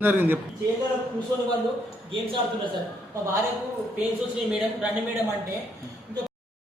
జరిగింది చైర్లో కూర్చొని వాళ్ళు గేమ్స్ ఆడుతున్నారు సార్. మా భార్యకు పెయిన్స్ వచ్చినాయి మేడం, రండి మేడం అంటే